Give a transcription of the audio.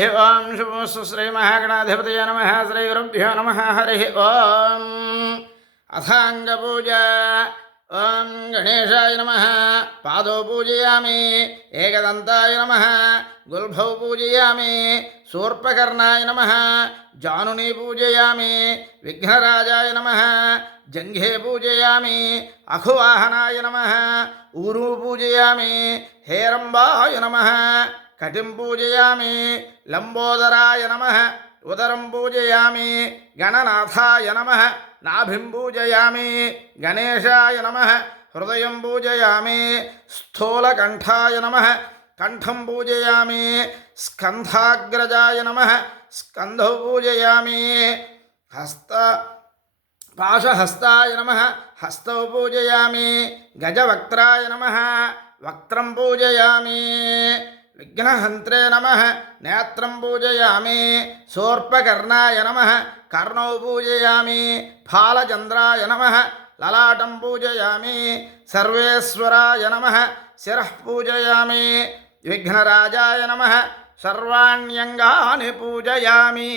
ओम शुभमस्तु श्री महागणाधिपतये नमः। श्री गुरुभ्यो नमः। हरि ओम अथांग पूजा। ओम गणेशाय नमः। पादौ पूजयामि। एकदंताय नमः। गुल्भौ पूजयामि। शूर्पकर्णाय नमः। जानुनी पूजयामि। विघ्नराजाय नमः। जंघे पूजयामि। अखुवाहनाय नमः। ऊरू पूजयामि। हेरंबाय नमः। कटिं पूजयामि। लंबोदराय नमः। उदरं पूजयामि। गणनाथाय नमः। नाभिं पूजयामि। गणेशाय नमः। हृदयं पूजयामि। स्थूलकण्ठाय नमः। कंठं पूजयामि। स्कन्धाग्रजाय नमः। स्कन्धौ पूजयामि। हस्त पाशहस्ताय नमः। हस्तौ पूजयामि। गजवक्त्राय नमः। वक्त्रं पूजयामि। विघ्नहन्त्रे नमः। नेत्रं पूजयामि। शूर्पकर्णाय नमः। कर्णौ पूजयामि। फालचन्द्राय नमः। ललाटं पूजयामि। सर्वेश्वराय नमः। शिरः पूजयामि। विघ्नराजाय नमः। सर्वाण्यङ्गानि पूजयामि।